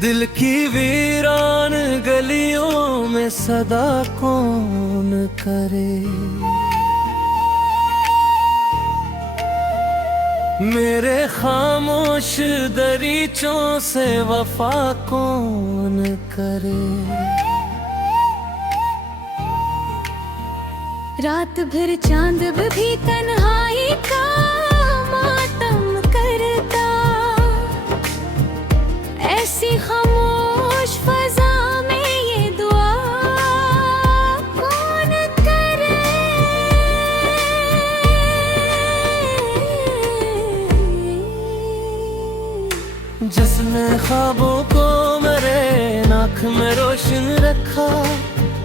दिल की वीरान गलियों में सदा कौन करे। मेरे खामोश दरीचों से वफा कौन करे। रात भर चांद भी तन्हाई का मातम करता, ऐसी खामोश फजा में ये दुआ कौन करे। जिसने ख्वाबों को मेरे नाक में रोशन रखा,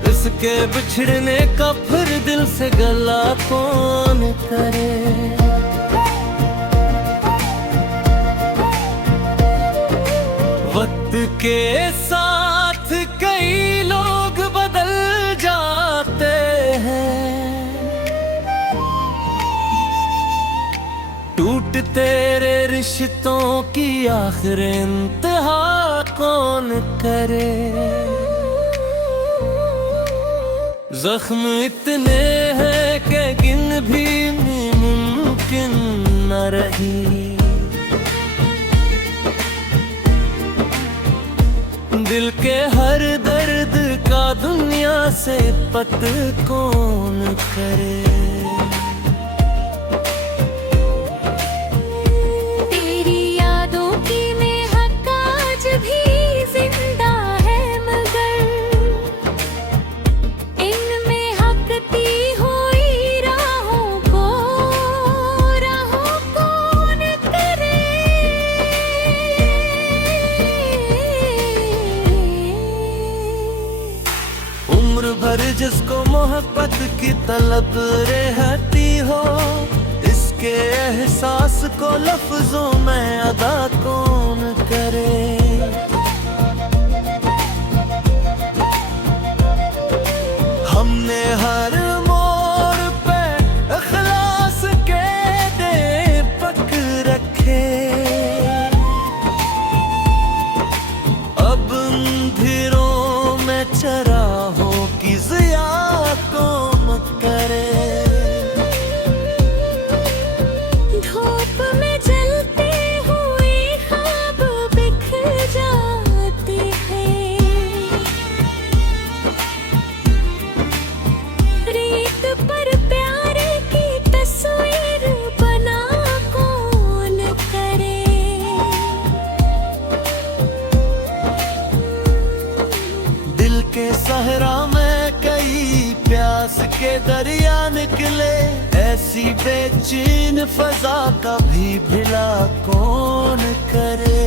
उसके बिछड़ने का फिर दिल से गला कौन करे। वक्त के साथ कई लोग बदल जाते हैं, टूट तेरे रिश्तों की आखिर इंतहा कौन करे। जख्म इतने हैं कि गिन भी मुमकिन न रही। दिल के हर दर्द का दुनिया से पत कौन करे। तेरी यादों की महक आज भी जिंदा है, मगर इनमें हकती हुई राहों कौन करे। उम्र भर जिसको मोहब्बत की तलब रहती हो, इसके एहसास को लफ्जों में अदा कौन करे। हमने हर मोड़ पे इखलास के दीपक रखे, अब अंधेरों में चराहों की ज़िया कौन करे। धूप में जलते हुए ख्वाब बिखर जाते हैं, रेत पर प्यार की तस्वीर बना कौन करे। दिल के सहरा में कई प्यास के दरिया निकले, ऐसी बेचैन फजा का भी भिला कौन करे।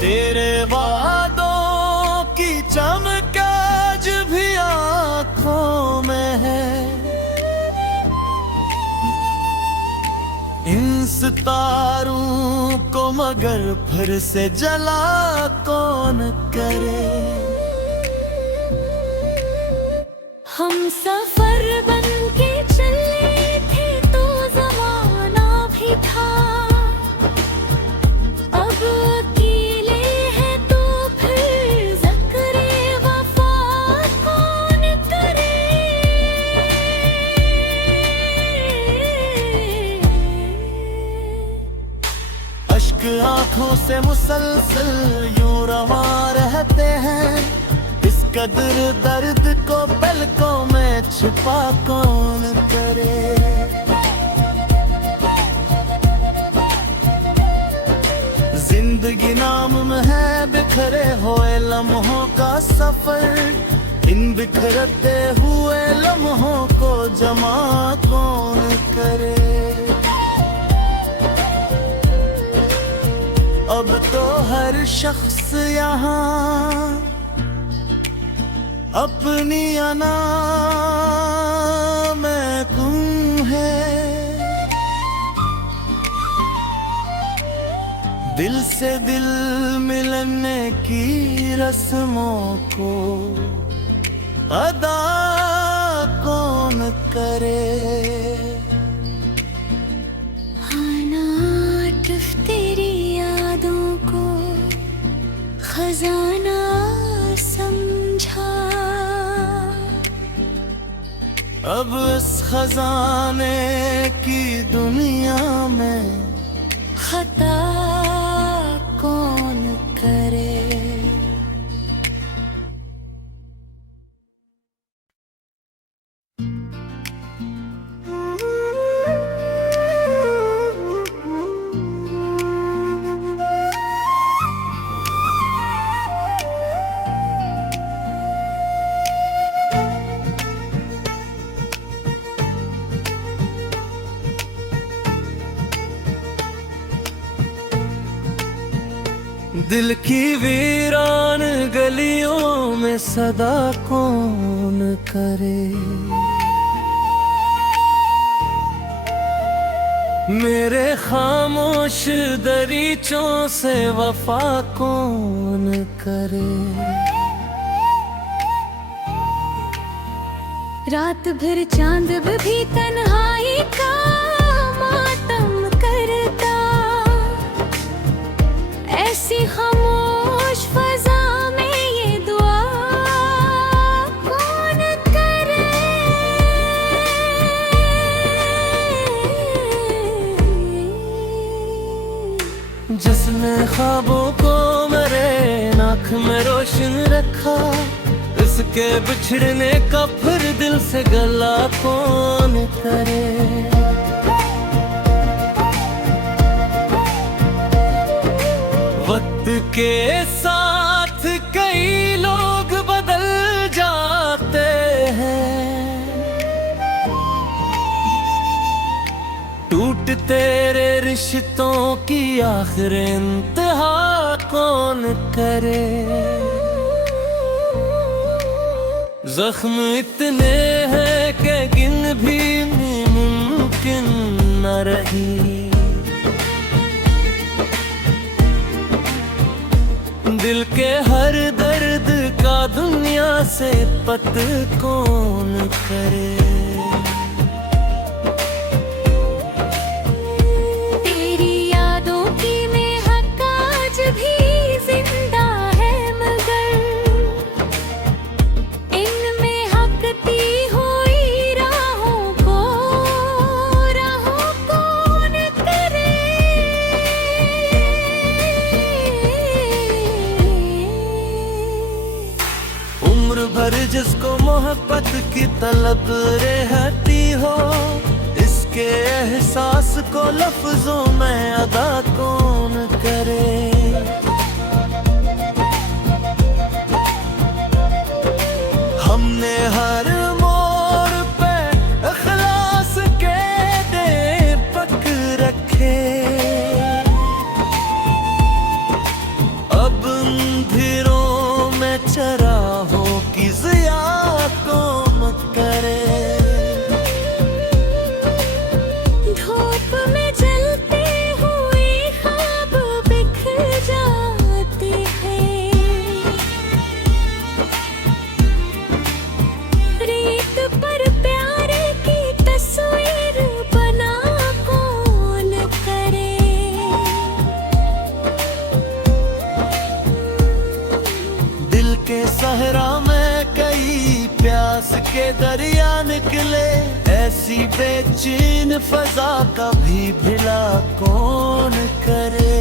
तेरे वादों की चमक आज भी आँखों में है, इन सितारों को मगर फिर से जला कौन करे। हम सफर बन के चले थे तो जमाना भी था, अब अकेले हैं तो फिर ज़िक्र वफा कौन करे। अश्क आँखों से मुसलसल यूं रवा रहते हैं, इस कदर दर्द को पलकों में छुपा कौन करे। जिंदगी नाम में है बिखरे हुए लम्हों का सफर, इन बिखरते हुए लम्हों को जमा कौन करे। अब तो हर शख्स यहाँ अपनी अना में गुम है, दिल से दिल मिलने की रस्मों को अदा कौन करे। आनाटिफ तेरी यादों को खजाना समझा, अब इस खजाने की दुनिया में खता कौन करे। दिल की वीरान गलियों में सदा कौन करे। मेरे खामोश दरीचों से वफा कौन करे। रात भर चांद भी तन्हाई का मातम करता, ऐसी खामोश फजा में ये दुआ कौन करे। जिसने ख्वाबों को मेरे नाक में रोशन रखा, इसके बिछड़ने का फिर दिल से गला कौन करे। वक्त के साथ कई लोग बदल जाते हैं, टूट तेरे रिश्तों की आखिर इंतहा कौन करे। जख्म इतने हैं कि गिन भी मुमकिन न रही। दिल के हर दर्द का दुनिया से पत कौन करे। तेरी यादों की महक आज भी जिंदा है, मगर इनमें हकती हुई राहों कौन करे। उम्र भर जिसको मोहब्बत की तलब रहती हो, इसके एहसास को लफ्जों में अदा कौन करे। हमने हर मोड़ पे इखलास के दीपक रखे, अब अंधेरों में चराहों की ज़िया कौन करे। धूप में जलते हुए ख्वाब बिखर जाते हैं, रेत पर प्यारे की तस्वीर बना कौन करे। दिल के सहरा में कई प्यास के दरिया निकले, ऐसी बेचैन फजा का भी भिला कौन करे।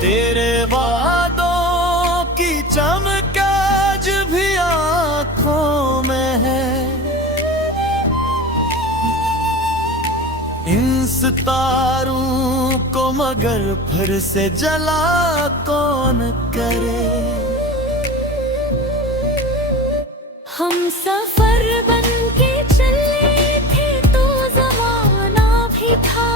तेरे वादों सितारों को मगर फिर से जला कौन करे। हम सफर बन के चले थे तो जमाना भी था,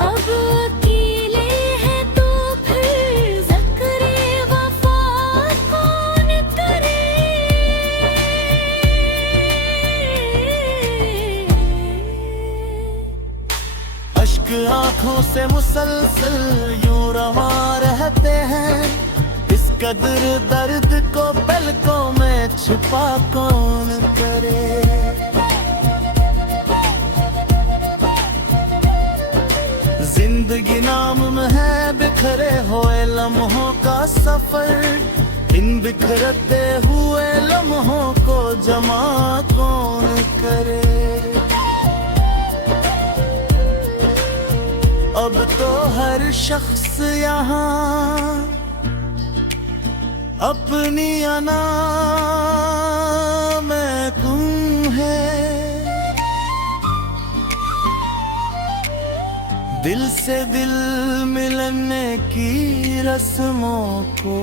अब अकेले हैं तो फिर ज़िक्र वफा कौन करे। अश्क आंखों से मुसलसल यूं रवा रहते हैं, इस कदर दर्द को पलकों में छुपा कौन करे। जिंदगी नाम में है बिखरे हुए लम्हों का सफर, इन बिखरते हुए लम्हों को जमा कौन करे। अब तो हर शख्स यहाँ अपनी अना में गुम है, दिल से दिल मिलने की रस्मों को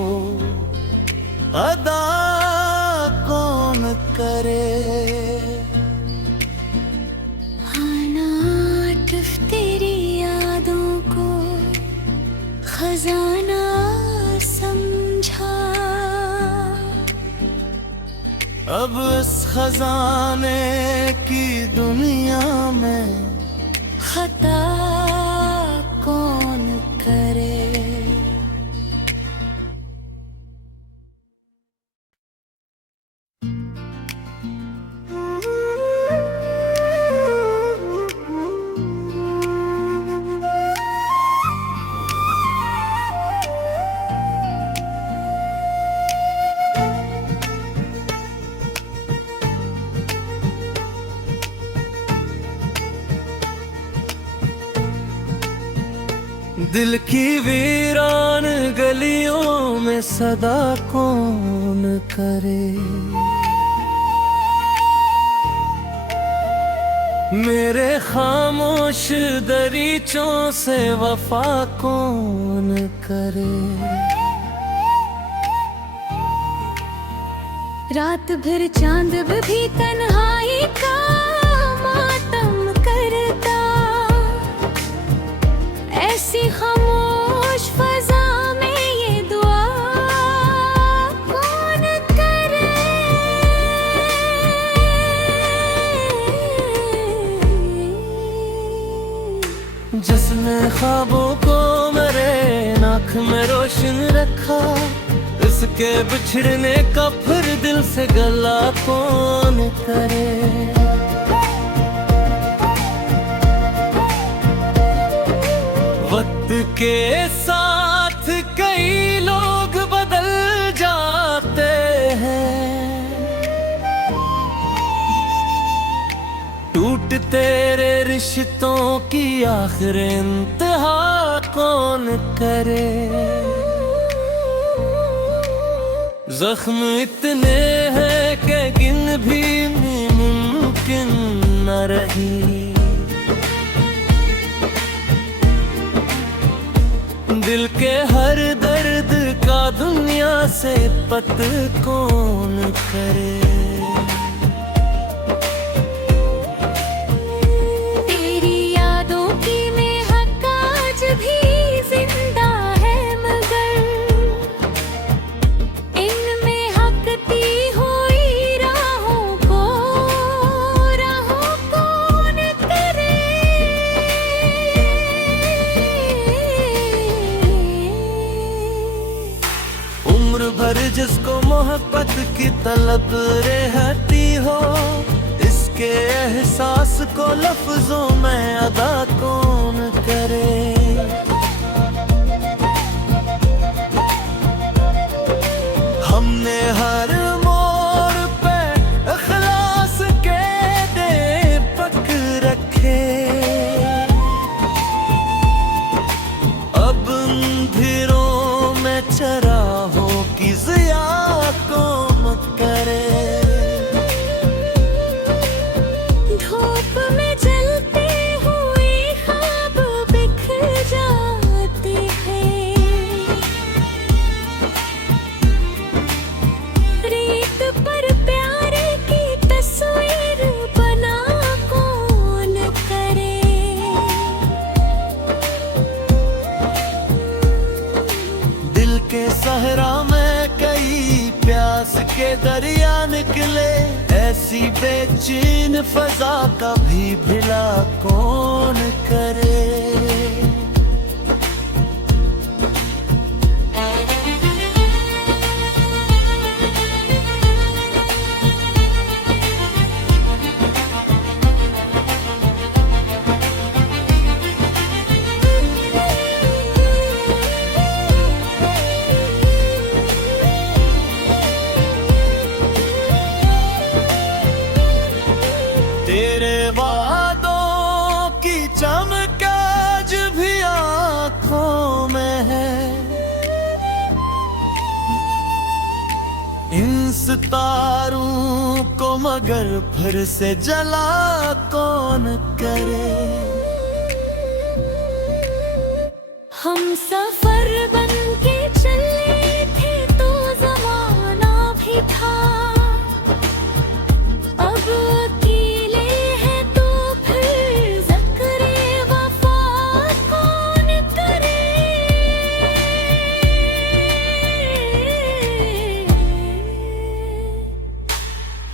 अदा कौन करे। तेरी यादों को खजाना समझा, अब इस खजाने की दुनिया में खता कौन करे। दिल की वीरान गलियों में सदा कौन करे। मेरे खामोश दरीचों से वफा कौन करे। रात भर चांद भी तन्हाई का मातम करता, ऐसी खामोश फजा में ये दुआ कौन करे। जिसने ख्वाबों को मेरे नाक में रोशन रखा, इसके बिछड़ने का फिर दिल से गला कौन करे। वक्त के साथ कई लोग बदल जाते हैं, टूट तेरे रिश्तों की आखिर इंतहा कौन करे। जख्म इतने हैं कि गिन भी मुमकिन न रही। दिल के हर दर्द का दुनिया से पत कौन करे। तेरी यादों की महक आज भी जिंदा है, मगर इनमें हकती हुई राहों कौन करे। उम्र भर जिसको मोहब्बत की तलब रहती हो, इसके एहसास को लफ्जों में अदा कौन करे। हमने हर मोड़ पे इखलास के दे पक रखे, अब अंधेरों में चराहों की ज़िया कौन करे। धूप में जलते के दरिया निकले, ऐसी बेचैन फजा का भी भला कौन करे। तेरे वादों की चमक आज भी आँखों में है, इन सितारों को मगर फिर से जला कौन करे। हम सफर बन के चले थे तो जमाना भी था, अब अकेले हैं तो फिर ज़िक्र वफा कौन करे।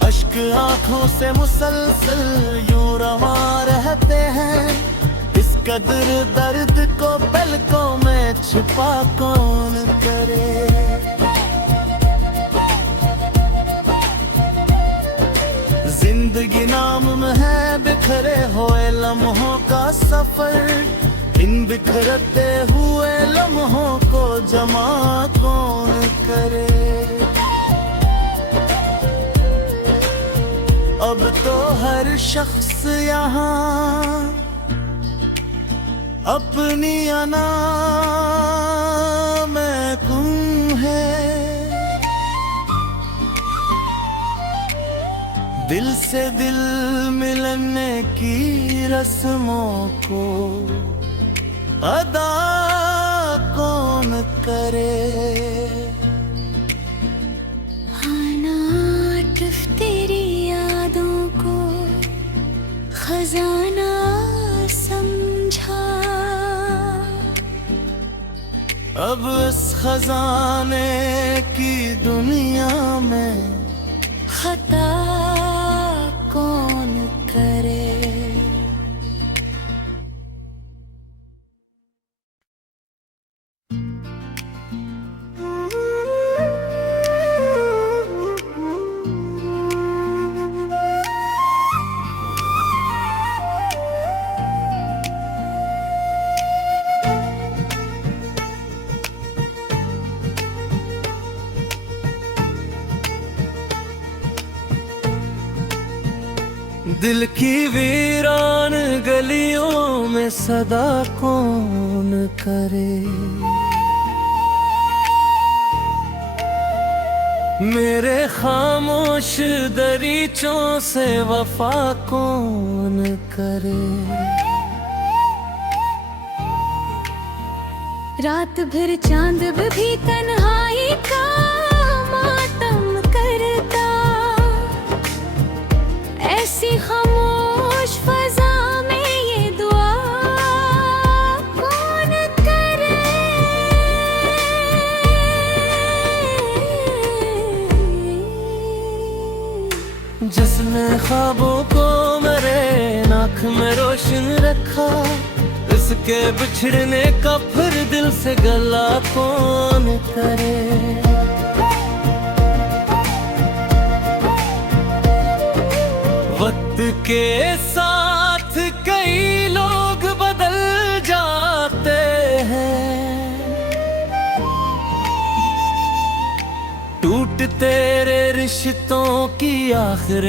अश्क आँखों से मुसलसल यूं रवा रहते हैं, इस कदर दर्द को पलकों में छुपा कौन करे। जिंदगी नाम में है बिखरे हुए लम्हों का सफर, इन बिखरते हुए लम्हों को जमा कौन करे। अब तो हर शख्स यहाँ अपनी अना में गुम है, दिल से दिल मिलने की रस्मों को अदा कौन करे। आनाटिफ तेरी यादों को खजाना समझा, अब इस खजाने की दुनिया में खता कौन करे। दिल की वीरान गलियों में सदा कौन करे। मेरे खामोश दरीचों से वफा कौन करे। रात भर चांद भी तन्हाई का मातम करता, ऐसी खामोश फजा में ये दुआ कौन करे। जिसने ख्वाबों को मेरे नाक में रोशन रखा, इसके बिछड़ने का फिर दिल से गला कौन करे। वक्त के साथ कई लोग बदल जाते हैं, टूट तेरे रिश्तों की आखिर